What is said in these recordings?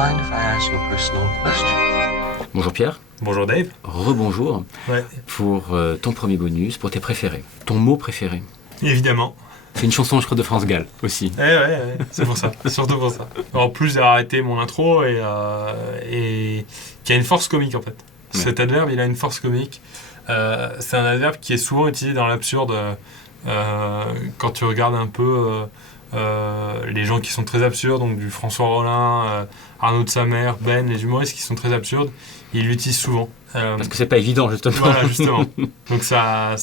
mind if I ask you a personal question? Bonjour Pierre. Bonjour Dave. Rebonjour. Ouais. Pour ton premier bonus, pour tes préférés. Ton mot préféré. Évidemment. C'est une chanson, je crois, de France Gall aussi. Ouais, c'est pour ça. Surtout pour ça. En plus, j'ai arrêté mon intro et qui a une force comique en fait. Ouais. Cet adverbe, il a une force comique. C'est un adverbe qui est souvent utilisé dans l'absurde quand tu regardes un peu les gens qui sont très absurdes, donc du François Rollin, Arnaud de Samer, Ben, les humoristes qui sont très absurdes, ils l'utilisent souvent. Parce que c'est pas évident, justement. Voilà, justement. Donc ça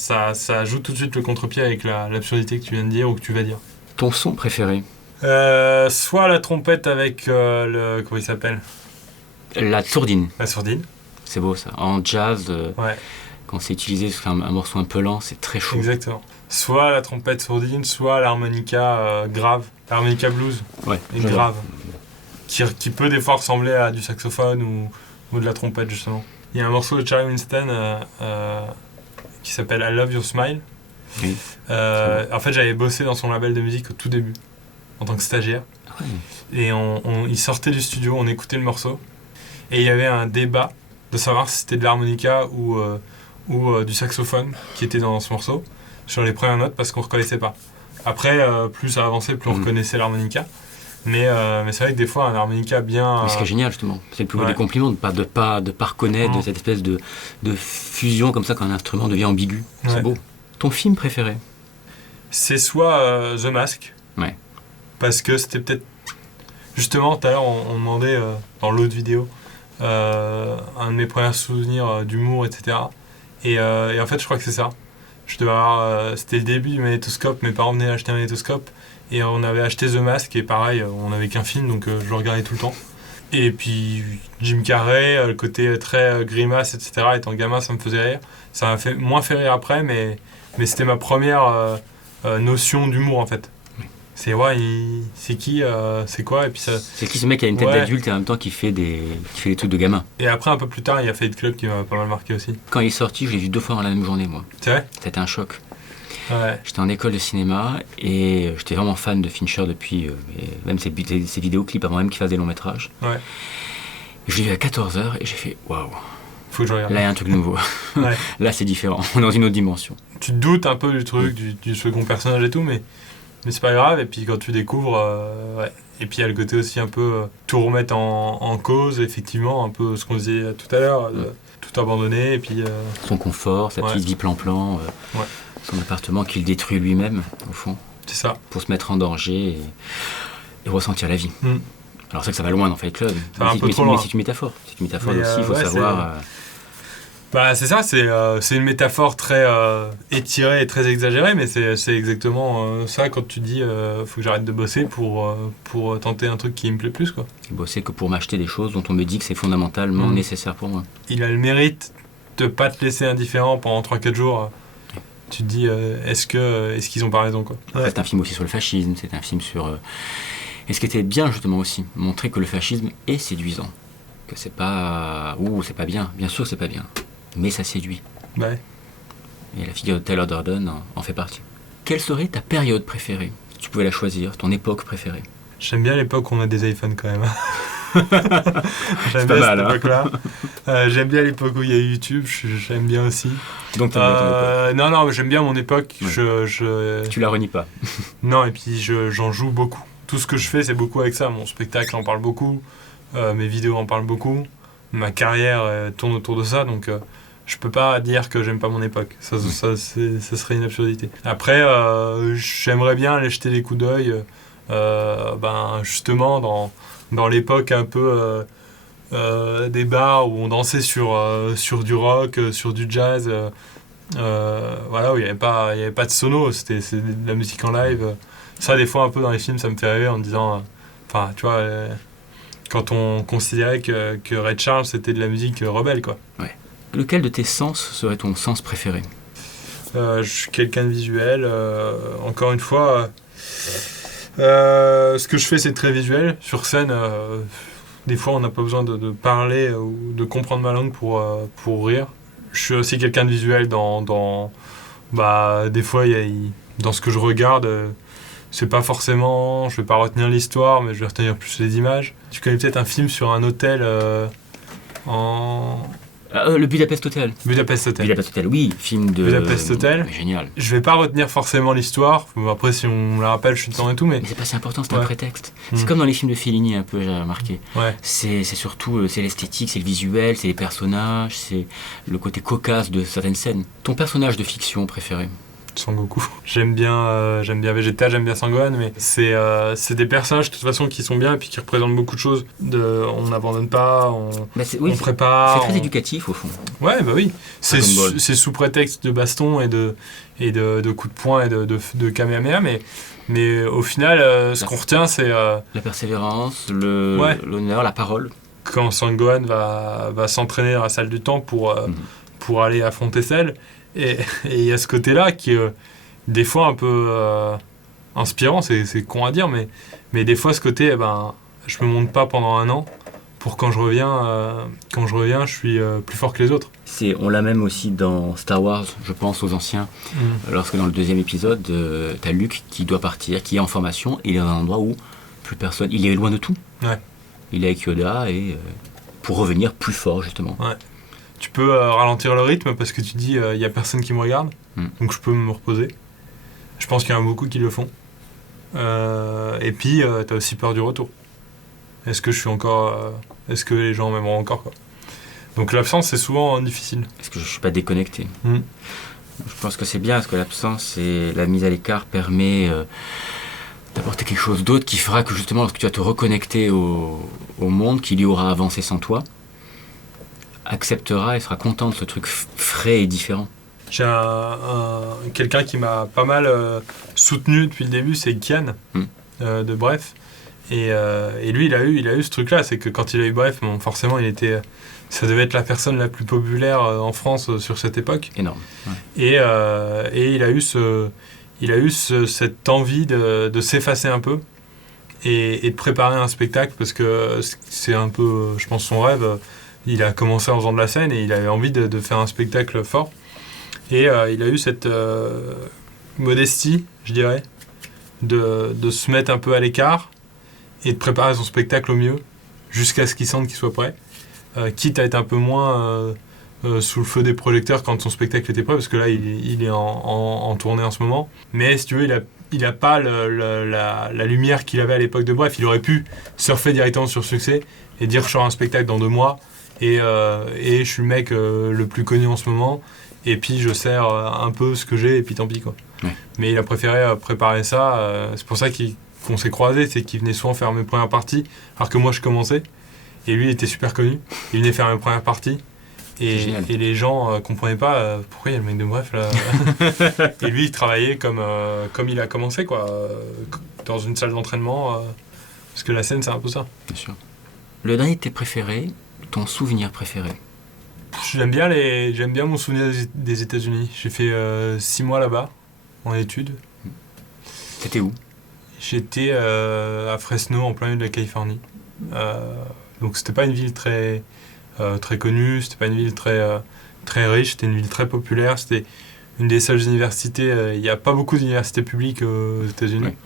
ajoute tout de suite le contre-pied avec l'absurdité que tu viens de dire ou que tu vas dire. Ton son préféré? Soit la trompette avec le... Comment il s'appelle? La sourdine. La sourdine. C'est beau ça. En jazz, ouais. Quand c'est utilisé sur un morceau un peu lent, c'est très chaud. Exactement. Soit la trompette sourdine, soit l'harmonica grave. L'harmonica blues. Ouais. Et grave. Qui peut des fois ressembler à du saxophone ou de la trompette, justement. Il y a un morceau de Charlie Winston qui s'appelle I Love Your Smile. Oui. En fait, j'avais bossé dans son label de musique au tout début, en tant que stagiaire. Ah ouais. Et il sortait du studio, on écoutait le morceau. Et il y avait un débat de savoir si c'était de l'harmonica ou du saxophone qui était dans ce morceau, sur les premières notes, parce qu'on ne reconnaissait pas. Après, plus ça avançait, plus on reconnaissait l'harmonica. Mais c'est vrai que des fois, un harmonica bien... Mais ce qui est génial, justement, c'est le plus beau des compliments, de pas reconnaître de cette espèce de fusion comme ça quand un instrument devient ambigu. Ouais. C'est beau. Ton film préféré? C'est soit The Mask. Ouais. Parce que c'était peut-être... Justement, tout à l'heure, on demandait dans l'autre vidéo un de mes premiers souvenirs d'humour, etc. Et en fait, je crois que c'est ça. Je devais avoir... c'était le début du magnétoscope. Mes parents venaient acheter un magnétoscope. Et on avait acheté The Mask, et pareil, on n'avait qu'un film, donc je le regardais tout le temps. Et puis Jim Carrey, le côté très grimace, etc., étant gamin, ça me faisait rire. Ça m'a moins fait rire après, mais c'était ma première notion d'humour, en fait. C'est c'est qui, c'est quoi, et puis ça... C'est qui ce mec qui a une tête d'adulte et en même temps qui fait des trucs de gamin. Et après, un peu plus tard, il y a Fight Club qui m'a pas mal marqué aussi. Quand il est sorti, je l'ai vu 2 fois dans la même journée, moi. C'est vrai? C'était un choc. Ouais. J'étais en école de cinéma et j'étais vraiment fan de Fincher depuis même ses vidéoclips avant même qu'il fasse des longs métrages. Ouais. Et je l'ai vu à 14h et j'ai fait waouh. Faut que je regarde. Là il y a un truc nouveau. Ouais. Là c'est différent, on est dans une autre dimension. Tu te doutes un peu du truc, du second personnage et tout, mais c'est pas grave. Et puis quand tu découvres, ouais. Et puis il y a le côté aussi un peu tout remettre en cause, effectivement, un peu ce qu'on disait tout à l'heure, tout abandonner et puis... Son confort, sa petite vie plan-plan. Ouais. Son appartement qu'il détruit lui-même, au fond. C'est ça. Pour se mettre en danger et ressentir la vie. Alors c'est que ça va loin dans Fight Club. Ça va un peu trop loin. Mais c'est une métaphore. C'est une métaphore aussi, il faut savoir... c'est ça, c'est une métaphore très étirée et très exagérée, mais c'est exactement ça quand tu dis faut que j'arrête de bosser pour tenter un truc qui me plaît plus, quoi. Bosser que pour m'acheter des choses dont on me dit que c'est fondamentalement nécessaire pour moi. Il a le mérite de pas te laisser indifférent pendant 3-4 jours. Tu te dis, est-ce qu'ils ont pas raison, quoi. Ouais. C'est un film aussi sur le fascisme, c'est un film sur... Et ce qui était bien, justement, aussi, montrer que le fascisme est séduisant. Que c'est pas... c'est pas bien. Bien sûr que c'est pas bien. Mais ça séduit. Ouais. Et la figure de Tyler Durden en fait partie. Quelle serait ta période préférée? Si tu pouvais la choisir, ton époque préférée? J'aime bien l'époque où on a des iPhones, quand même. J'aime bien cette époque-là. J'aime bien l'époque où il y a YouTube, j'aime bien aussi. Donc t'aimes bien ton époque? Non, j'aime bien mon époque. Ouais. Tu la renies pas? Non, et puis j'en joue beaucoup. Tout ce que je fais, c'est beaucoup avec ça. Mon spectacle en parle beaucoup, mes vidéos en parlent beaucoup, ma carrière tourne autour de ça, donc je peux pas dire que j'aime pas mon époque. Ça serait une absurdité. Après, j'aimerais bien aller jeter des coups d'œil, justement dans l'époque un peu des bars où on dansait sur du rock, sur du jazz, voilà, où il y avait pas de sono, c'est de la musique en live. Ça, des fois, un peu dans les films, ça me fait rire en me disant, tu vois, quand on considérait que Ray Charles c'était de la musique rebelle, quoi. Ouais. Lequel de tes sens serait ton sens préféré? Je suis quelqu'un de visuel. Encore une fois, ce que je fais, c'est très visuel. Sur scène, des fois, on n'a pas besoin de parler ou de comprendre ma langue pour rire. Je suis aussi quelqu'un de visuel des fois, dans ce que je regarde, c'est pas forcément, je vais pas retenir l'histoire, mais je vais retenir plus les images. Tu connais peut-être un film sur un hôtel en Le Budapest Hotel. Budapest Hotel. Budapest Hotel, oui, film de... Budapest Hotel. Génial. Je vais pas retenir forcément l'histoire. Après, si on me la rappelle, je suis dedans et tout, mais Mais c'est pas si important, c'est Ouais. un prétexte. C'est comme dans les films de Fellini, un peu, j'ai remarqué. ouais. C'est surtout c'est l'esthétique, c'est le visuel, c'est les personnages, c'est le côté cocasse de certaines scènes. Ton personnage de fiction préféré? Sangoku. J'aime bien Vegeta, j'aime bien Sangohan, mais c'est des personnages de toute façon qui sont bien et puis qui représentent beaucoup de choses. On n'abandonne pas, Bah, oui, on prépare. c'est très éducatif au fond. Ouais, bah oui. C'est Dragon Ball. c'est sous prétexte de baston et de coups de poing et de Kamehameha, mais au final, ce qu'on retient, c'est La persévérance, Ouais. l'honneur, la parole. quand Sangohan va s'entraîner dans la salle du temps pour aller affronter Cell. Et il y a ce côté-là qui est des fois un peu inspirant, c'est con à dire, mais des fois ce côté, je me monte pas pendant un an pour quand je reviens, je suis plus fort que les autres. On l'a même aussi dans Star Wars, je pense aux anciens, lorsque dans le 2e épisode, t'as Luke qui doit partir, qui est en formation, et il est dans un endroit où plus personne, il est loin de tout. Ouais. Il est avec Yoda et pour revenir plus fort justement. Ouais. Tu peux ralentir le rythme parce que tu dis il y a personne qui me regarde, donc je peux me reposer. Je pense qu'il y en a beaucoup qui le font. Et puis t'as aussi peur du retour. Est-ce que les gens m'aimeront encore quoi. Donc l'absence c'est souvent difficile. Est-ce que je suis pas déconnecté? Mm. Je pense que c'est bien parce que l'absence et la mise à l'écart permet d'apporter quelque chose d'autre qui fera que justement lorsque tu vas te reconnecter au monde qui lui aura avancé sans toi, acceptera et sera content de ce truc frais et différent. J'ai quelqu'un qui m'a pas mal soutenu depuis le début, c'est Kian de Bref. Et lui, il a eu ce truc-là, c'est que quand il a eu Bref, forcément, ça devait être la personne la plus populaire en France sur cette époque. Énorme. Ouais. Et il a eu cette envie de s'effacer un peu et de préparer un spectacle parce que c'est un peu, je pense, son rêve. Il a commencé en faisant de la scène et il avait envie de faire un spectacle fort. Et il a eu cette modestie, je dirais, de se mettre un peu à l'écart et de préparer son spectacle au mieux jusqu'à ce qu'il sente qu'il soit prêt. Quitte à être un peu moins sous le feu des projecteurs quand son spectacle était prêt, parce que là, il est en tournée en ce moment. Mais si tu veux, il a pas la lumière qu'il avait à l'époque de Bref. Il aurait pu surfer directement sur succès et dire je sors un spectacle dans 2 mois et je suis le mec le plus connu en ce moment et puis je sers un peu ce que j'ai et puis tant pis quoi. Ouais. Mais il a préféré préparer ça. C'est pour ça qu'on s'est croisés, c'est qu'il venait souvent faire mes premières parties alors que moi je commençais et lui il était super connu. Il venait faire mes premières parties. Et les gens comprenaient pas pourquoi il y a le mec de Bref là. Et lui il travaillait comme il a commencé quoi, dans une salle d'entraînement parce que la scène c'est un peu ça. Bien sûr. Le dernier de tes préférés, ton souvenir préféré? J'aime bien mon souvenir des États-Unis. J'ai fait 6 mois là-bas en études. C'était où? J'étais à Fresno en plein milieu de la Californie. Donc c'était pas une ville très connue, c'était pas une ville très riche, c'était une ville très populaire, c'était une des seules universités, il n'y a pas beaucoup d'universités publiques aux États-Unis, Ouais.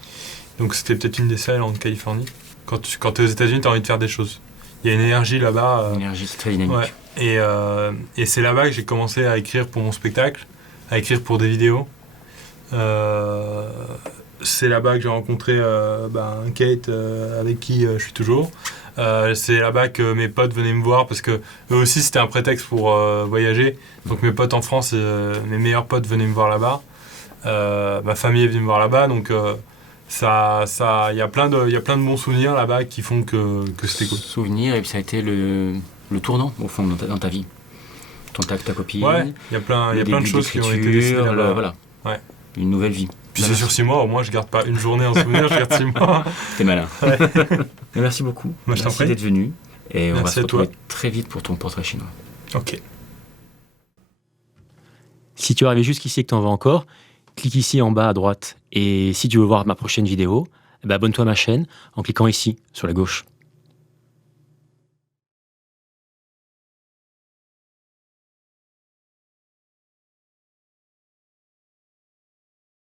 Donc c'était peut-être une des seules en Californie. Quand tu es aux États-Unis, tu as envie de faire des choses. Il y a une énergie là-bas. L'énergie, c'est très dynamique. Ouais. Et c'est là-bas que j'ai commencé à écrire pour mon spectacle, à écrire pour des vidéos. C'est là-bas que j'ai rencontré Kate, avec qui je suis toujours. C'est là-bas que mes potes venaient me voir parce que eux aussi c'était un prétexte pour voyager. Donc mes potes en France, mes meilleurs potes venaient me voir là-bas. Ma famille est venue me voir là-bas. Donc il y a plein de bons souvenirs là-bas qui font que c'était cool. Souvenirs, et puis ça a été le tournant au fond dans ta vie. Ta copine. Ouais, il y a plein de choses qui ont été d'écriture, décidées là-bas. voilà. Ouais. Une nouvelle vie. Puis c'est sur 6 mois, au moins je garde pas une journée en souvenir, je garde 6 mois. T'es malin. Ouais. Mais merci beaucoup. Moi, je t'en Merci prie. d'être venu. Et on va Merci se à toi. retrouver très vite pour ton portrait chinois. Ok. Si tu es arrivé jusqu'ici et que tu en veux encore, clique ici en bas à droite. Et si tu veux voir ma prochaine vidéo, abonne-toi à ma chaîne en cliquant ici sur la gauche.